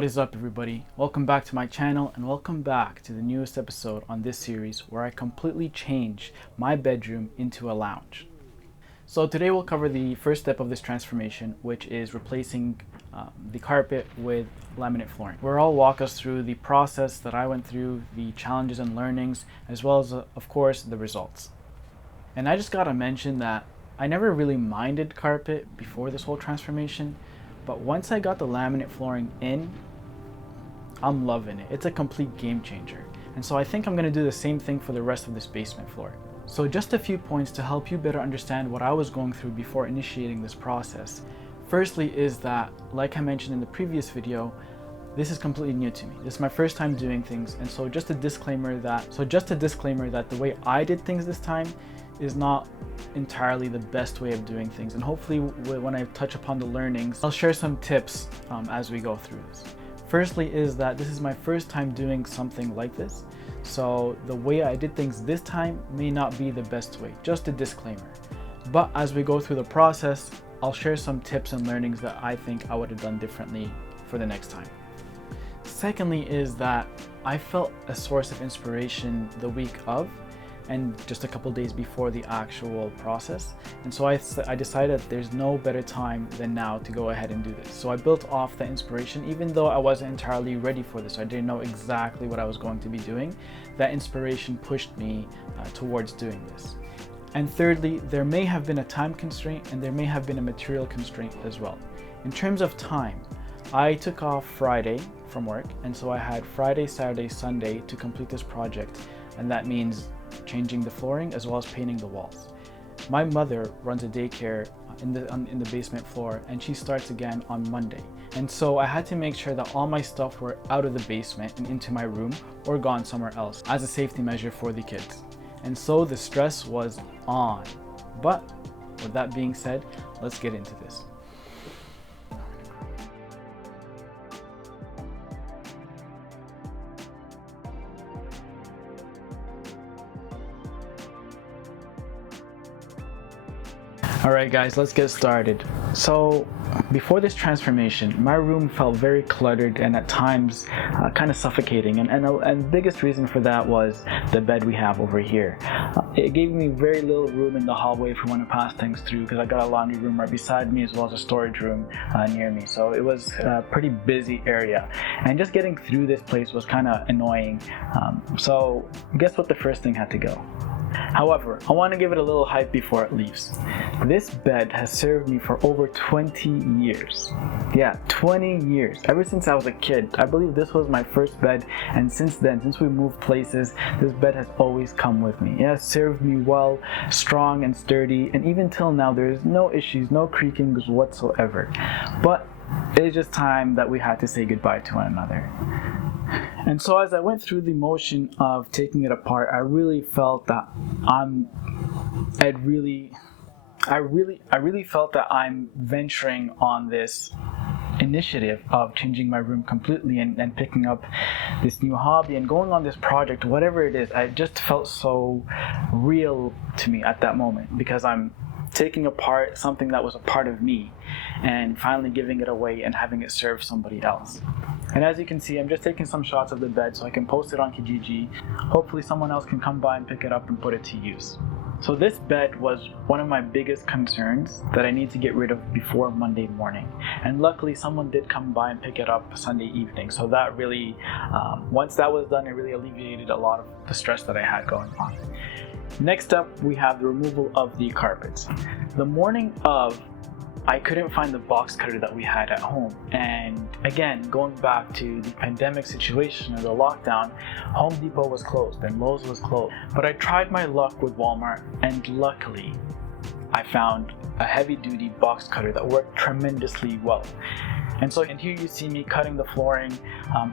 What is up, everybody? Welcome back to my channel and welcome back to the newest episode on this series where I completely change my bedroom into a lounge. So today we'll cover the first step of this transformation, which is replacing the carpet with laminate flooring. Where I'll walk us through the process that I went through, the challenges and learnings, as well as of course the results. And I just gotta mention that I never really minded carpet before this whole transformation, but once I got the laminate flooring in, I'm loving it. It's a complete game changer. And so I think I'm gonna do the same thing for the rest of this basement floor. So just a few points to help you better understand what I was going through before initiating this process. Firstly is that, like I mentioned in the previous video, this is completely new to me. This is my first time doing things, and so just a disclaimer that the way I did things this time is not entirely the best way of doing things. And hopefully when I touch upon the learnings, I'll share some tips as we go through this. Firstly is that this is my first time doing something like this. So the way I did things this time may not be the best way, just a disclaimer. But as we go through the process, I'll share some tips and learnings that I think I would have done differently for the next time. Secondly is that I felt a source of inspiration the week of and just a couple days before the actual process. And so I decided there's no better time than now to go ahead and do this. So I built off the inspiration, even though I wasn't entirely ready for this. I didn't know exactly what I was going to be doing. That inspiration pushed me towards doing this. And thirdly, there may have been a time constraint and there may have been a material constraint as well. In terms of time, I took off Friday from work, and so I had Friday, Saturday, Sunday to complete this project, and that means changing the flooring as well as painting the walls. My mother runs a daycare in the basement floor, and she starts again on Monday. And so I had to make sure that all my stuff were out of the basement and into my room or gone somewhere else as a safety measure for the kids. And so the stress was on. But with that being said, let's get into this. Alright guys, let's get started. So before this transformation, my room felt very cluttered and at times kind of suffocating, and the biggest reason for that was the bed we have over here. It gave me very little room in the hallway if we want to pass things through, because I got a laundry room right beside me as well as a storage room near me. So it was a pretty busy area, and just getting through this place was kind of annoying. So guess what, the first thing had to go. However, I want to give it a little hype before it leaves. This bed has served me for over 20 years. Yeah, 20 years. Ever since I was a kid. I believe this was my first bed, and since then, since we moved places, this bed has always come with me. It has served me well, strong and sturdy, and even till now there's no issues, no creakings whatsoever. But it is just time that we had to say goodbye to one another. And so as I went through the motion of taking it apart, I really felt that I really felt that I'm venturing on this initiative of changing my room completely and picking up this new hobby and going on this project, whatever it is. I just felt so real to me at that moment, because I'm taking apart something that was a part of me and finally giving it away and having it serve somebody else. And as you can see, I'm just taking some shots of the bed so I can post it on Kijiji. Hopefully someone else can come by and pick it up and put it to use. So this bed was one of my biggest concerns that I need to get rid of before Monday morning. And luckily someone did come by and pick it up Sunday evening. So that really, once that was done, it really alleviated a lot of the stress that I had going on. Next up, we have the removal of the carpets. The morning of, I couldn't find the box cutter that we had at home. And again, going back to the pandemic situation or the lockdown, Home Depot was closed and Lowe's was closed. But I tried my luck with Walmart, and luckily I found a heavy-duty box cutter that worked tremendously well. And here you see me cutting the flooring.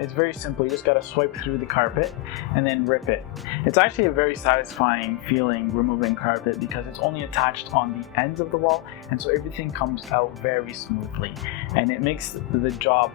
It's very simple. You just gotta swipe through the carpet and then rip it. It's actually a very satisfying feeling removing carpet, because it's only attached on the ends of the wall, and so everything comes out very smoothly, and it makes the job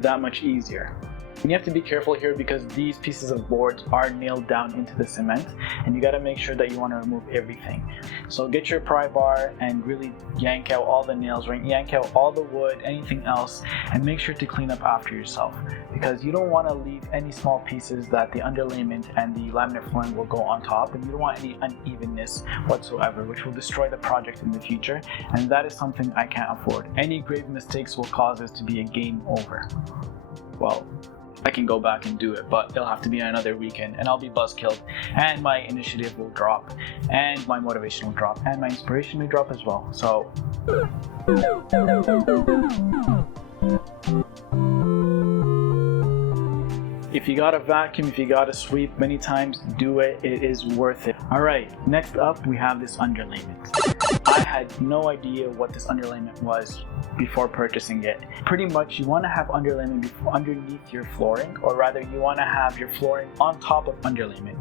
that much easier. And you have to be careful here because these pieces of boards are nailed down into the cement, and you got to make sure that you want to remove everything. So get your pry bar and really yank out all the nails, right? Yank out all the wood, anything else, and make sure to clean up after yourself, because you don't want to leave any small pieces that the underlayment and the laminate flooring will go on top, and you don't want any unevenness whatsoever, which will destroy the project in the future, and that is something I can't afford. Any grave mistakes will cause this to be a game over. Well, I can go back and do it, but it'll have to be another weekend, and I'll be buzzkilled, and my initiative will drop, and my motivation will drop, and my inspiration will drop as well. So if you gotta vacuum, if you gotta sweep many times, do it. It is worth it. All right, next up we have this underlayment. I had no idea what this underlayment was before purchasing it. Pretty much you want to have underlayment underneath your flooring, or rather you want to have your flooring on top of underlayment,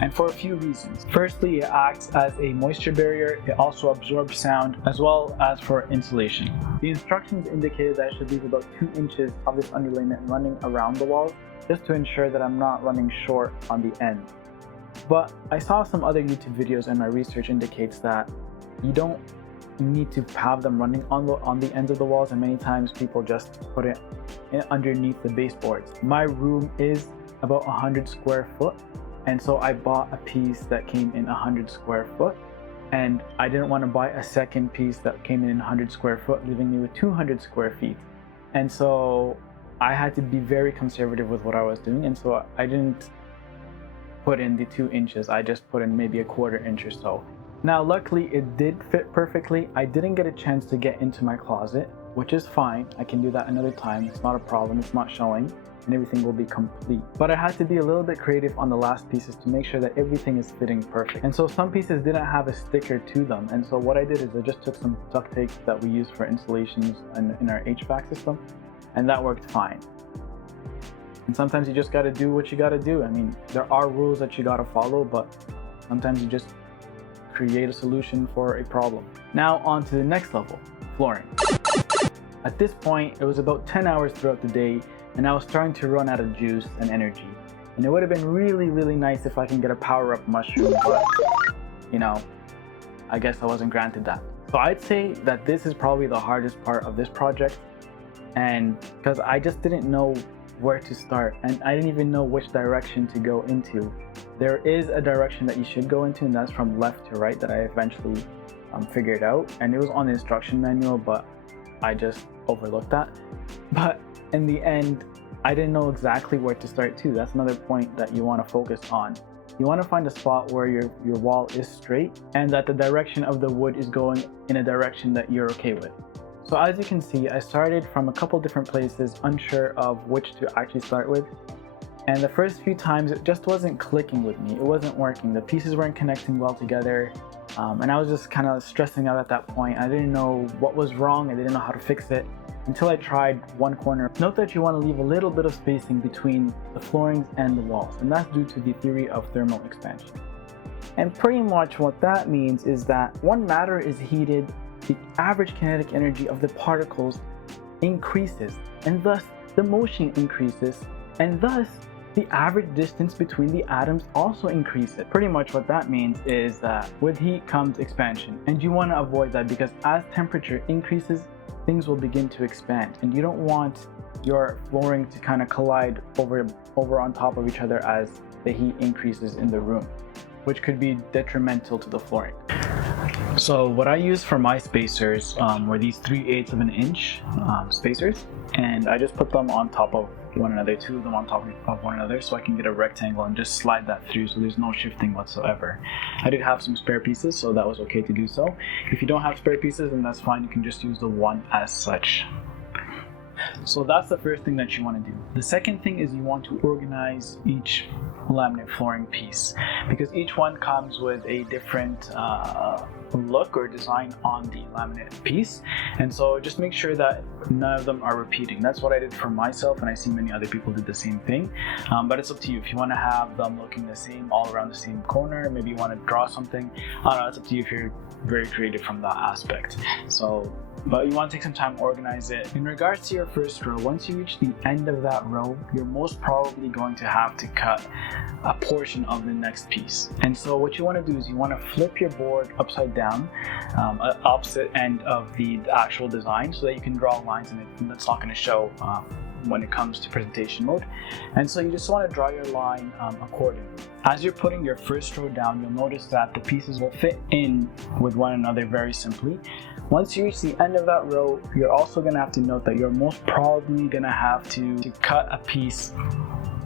and for a few reasons. Firstly, it acts as a moisture barrier. It also absorbs sound, as well as for insulation. The instructions indicated that I should leave about 2 inches of this underlayment running around the walls, just to ensure that I'm not running short on the end. But I saw some other YouTube videos, and my research indicates that you don't need to have them running on the ends of the walls, and many times people just put it underneath the baseboards. My room is about 100 square foot, and so I bought a piece that came in 100 square foot, and I didn't want to buy a second piece that came in 100 square foot, leaving me with 200 square feet. And so I had to be very conservative with what I was doing, and so I didn't put in the 2 inches. I just put in maybe a 1/4 inch or so. Now luckily it did fit perfectly. I didn't get a chance to get into my closet, which is fine. I can do that another time. It's not a problem. It's not showing, and everything will be complete. But I had to be a little bit creative on the last pieces to make sure that everything is fitting perfect. And so some pieces didn't have a sticker to them, and so what I did is I just took some duct tape that we use for installations in our HVAC system, and that worked fine. And sometimes you just got to do what you got to do. I mean, there are rules that you got to follow, but sometimes you just create a solution for a problem. Now on to the next level, flooring. At this point, it was about 10 hours throughout the day, and I was starting to run out of juice and energy. And it would have been really nice if I can get a power-up mushroom, but you know, I guess I wasn't granted that. So I'd say that this is probably the hardest part of this project, and because I just didn't know where to start, and I didn't even know which direction to go into. There is a direction that you should go into, and that's from left to right, that I eventually figured out, and it was on the instruction manual, but I just overlooked that. But in the end, I didn't know exactly where to start too. That's another point that you want to focus on. You want to find a spot where your wall is straight, and that the direction of the wood is going in a direction that you're okay with. So as you can see, I started from a couple different places, unsure of which to actually start with. And the first few times it just wasn't clicking with me. It wasn't working. The pieces weren't connecting well together. And I was just kind of stressing out at that point. I didn't know what was wrong. I didn't know how to fix it until I tried one corner. Note that you want to leave a little bit of spacing between the floorings and the walls, and that's due to the theory of thermal expansion. And pretty much what that means is that when matter is heated, the average kinetic energy of the particles increases, and thus the motion increases, and thus the average distance between the atoms also increases. Pretty much what that means is that with heat comes expansion, and you want to avoid that, because as temperature increases, things will begin to expand, and you don't want your flooring to kind of collide over on top of each other as the heat increases in the room, which could be detrimental to the flooring. So what I used for my spacers were these 3/8 of an inch spacers, and I just put them on top of one another, 2 of them on top of one another, so I can get a rectangle and just slide that through, so there's no shifting whatsoever. I did have some spare pieces, so that was okay to do so. If you don't have spare pieces, then that's fine, you can just use the one as such. So that's the first thing that you want to do. The second thing is you want to organize each laminate flooring piece, because each one comes with a different look or design on the laminate piece. And so just make sure that none of them are repeating. That's what I did for myself, and I see many other people did the same thing. But it's up to you. If you want to have them looking the same all around the same corner, maybe you want to draw something, I don't know, it's up to you if you're very creative from that aspect. But you want to take some time to organize it. In regards to your first row, once you reach the end of that row, you're most probably going to have to cut a portion of the next piece. And so what you want to do is you want to flip your board upside down, opposite end of the actual design, so that you can draw lines in it, and that's not going to show when it comes to presentation mode. And so you just want to draw your line accordingly. As you're putting your first row down, you'll notice that the pieces will fit in with one another very simply. Once you reach the end of that row, you're also going to have to note that you're most probably going to have to cut a piece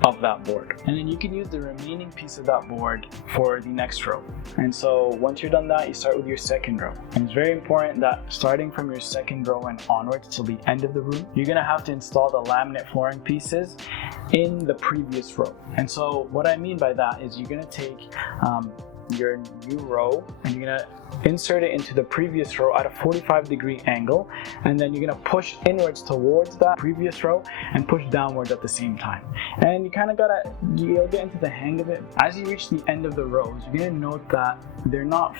of that board. And then you can use the remaining piece of that board for the next row. And so once you're done that, you start with your second row. And it's very important that starting from your second row and onwards till the end of the room, you're going to have to install the laminate flooring pieces in the previous row. And so what I mean by that is you're going to take your new row and you're going to insert it into the previous row at a 45-degree angle, and then you're going to push inwards towards that previous row and push downwards at the same time. And you kind of you'll get into the hang of it. As you reach the end of the rows, you're going to note that they're not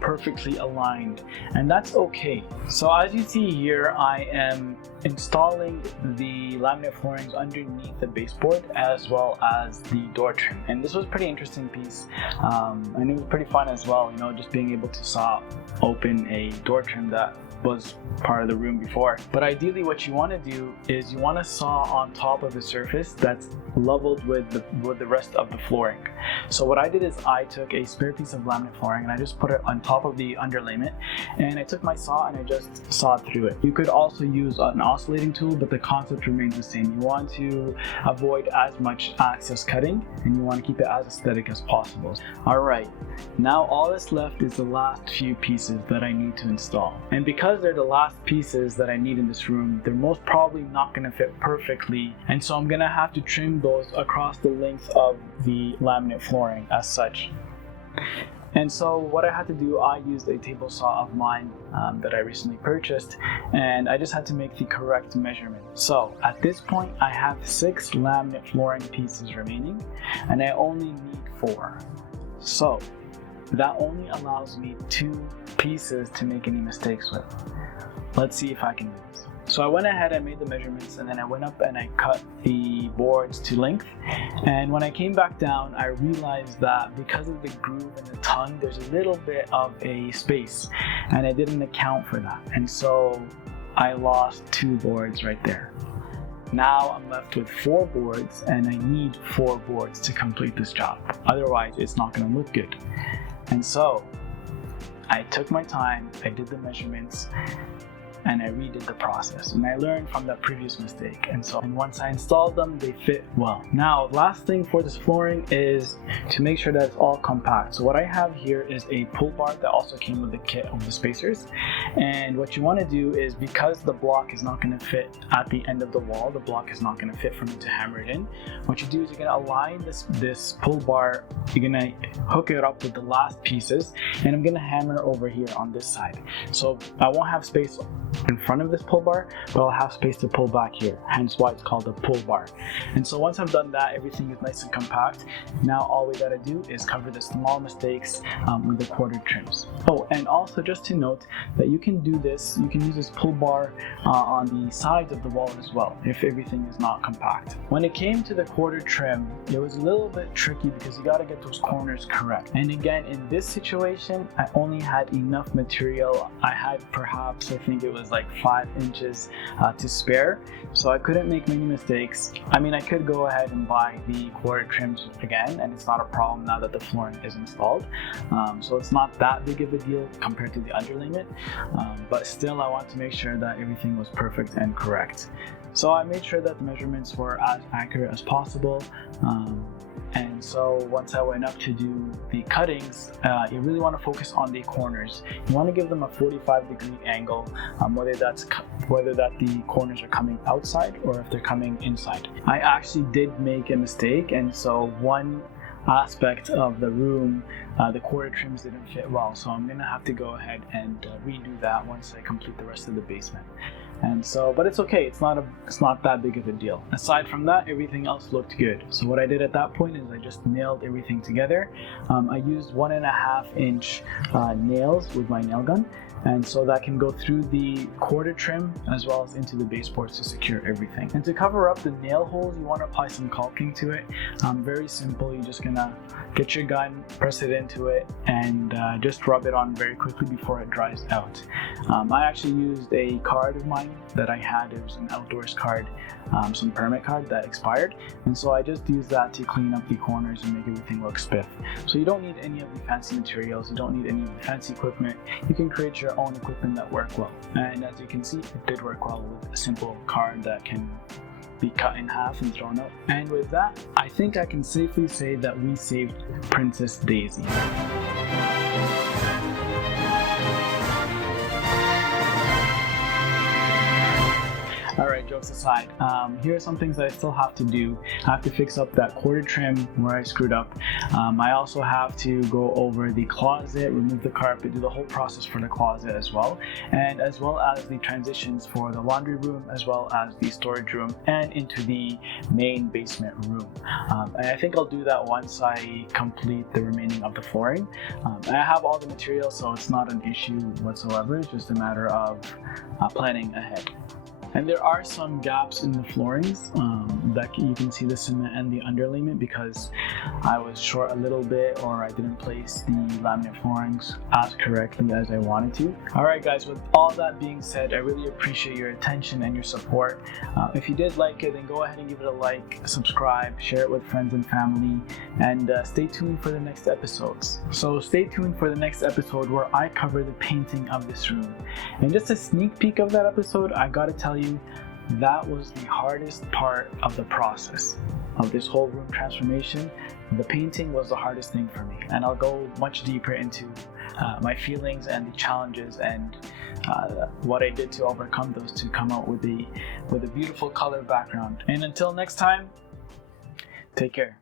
perfectly aligned, and that's okay. So as you see here, I am installing the laminate floorings underneath the baseboard as well as the door trim, and this was a pretty interesting piece, and it was pretty fun as well, you know, just being able to saw open a door trim that was part of the room before. But ideally what you want to do is you want to saw on top of the surface that's leveled with the rest of the flooring. So what I did is I took a spare piece of laminate flooring and I just put it on top of the underlayment, and I took my saw and I just sawed through it. You could also use an oscillating tool, but the concept remains the same. You want to avoid as much access cutting and you want to keep it as aesthetic as possible. Alright, now all that's left is the last few pieces that I need to install. And because they're the last pieces that I need in this room, they're most probably not going to fit perfectly, and so I'm going to have to trim those across the length of the laminate flooring as such. And so what I had to do, I used a table saw of mine that I recently purchased, and I just had to make the correct measurement. So at this point I have 6 laminate flooring pieces remaining and I only need 4. So that only allows me 2 pieces to make any mistakes with. Let's see if I can do this. So I went ahead and made the measurements, and then I went up and I cut the boards to length. And when I came back down, I realized that because of the groove in the tongue, there's a little bit of a space, and I didn't account for that. And so I lost 2 boards right there. Now I'm left with 4 boards, and I need 4 boards to complete this job. Otherwise, it's not going to look good. And so I took my time, I did the measurements, and I redid the process, and I learned from that previous mistake. And once I installed them, they fit well. Now, last thing for this flooring is to make sure that it's all compact. So what I have here is a pull bar that also came with the kit of the spacers. And what you want to do is, because the block is not going to fit at the end of the wall, the block is not going to fit for me to hammer it in. What you do is you're going to align this pull bar, you're going to hook it up with the last pieces, and I'm going to hammer over here on this side. So I won't have space in front of this pull bar, but I'll have space to pull back here, hence why it's called a pull bar. And so once I've done that, everything is nice and compact. Now all we gotta do is cover the small mistakes with the quarter trims. Oh, and also just to note that you can do this, you can use this pull bar on the sides of the wall as well, if everything is not compact. When it came to the quarter trim, it was a little bit tricky because you gotta get those corners correct. And again, in this situation, I only had enough material. I had perhaps, I think it was like 5 inches to spare, so I couldn't make many mistakes. I mean, I could go ahead and buy the quarter trims again, and it's not a problem now that the flooring is installed, so it's not that big of a deal compared to the underlayment, but still I want to make sure that everything was perfect and correct. So I made sure that the measurements were as accurate as possible, and so once I went up to do the cuttings, you really want to focus on the corners. You want to give them a 45-degree angle, whether that the corners are coming outside or if they're coming inside. I actually did make a mistake, and so one aspect of the room, the quarter trims didn't fit well, so I'm gonna have to go ahead and redo that once I complete the rest of the basement. And so, but it's okay, it's not that big of a deal. Aside from that, everything else looked good. So what I did at that point is I just nailed everything together. I used 1.5 inch nails with my nail gun, and so that can go through the quarter trim as well as into the baseboards to secure everything. And to cover up the nail holes, you want to apply some caulking to it. Very simple, you're just gonna get your gun, press it into it, and just rub it on very quickly before it dries out. I actually used a card of mine that I had. It was an outdoors card, some permit card that expired, and so I just used that to clean up the corners and make everything look spiff. So you don't need any of the fancy materials, you don't need any of the fancy equipment. You can create your own equipment that work well, and as you can see, it did work well with a simple card that can be cut in half and thrown out. And with that, I think I can safely say that we saved Princess Daisy. Alright, jokes aside, here are some things that I still have to do. I have to fix up that quarter trim where I screwed up. I also have to go over the closet, remove the carpet, do the whole process for the closet as well, and as well as the transitions for the laundry room, as well as the storage room, and into the main basement room. And I think I'll do that once I complete the remaining of the flooring. I have all the materials, so it's not an issue whatsoever. It's just a matter of planning ahead. And there are some gaps in the floorings that you can see the cement and the underlayment because I was short a little bit, or I didn't place the laminate floorings as correctly as I wanted to. Alright guys, with all that being said, I really appreciate your attention and your support. If you did like it, then go ahead and give it a like, subscribe, share it with friends and family, and stay tuned for the next episodes. So stay tuned for the next episode where I cover the painting of this room. And just a sneak peek of that episode, I gotta tell you, that was the hardest part of the process of this whole room transformation. The painting was the hardest thing for me, and I'll go much deeper into my feelings and the challenges and what I did to overcome those to come out with a beautiful color background. And until next time, take care.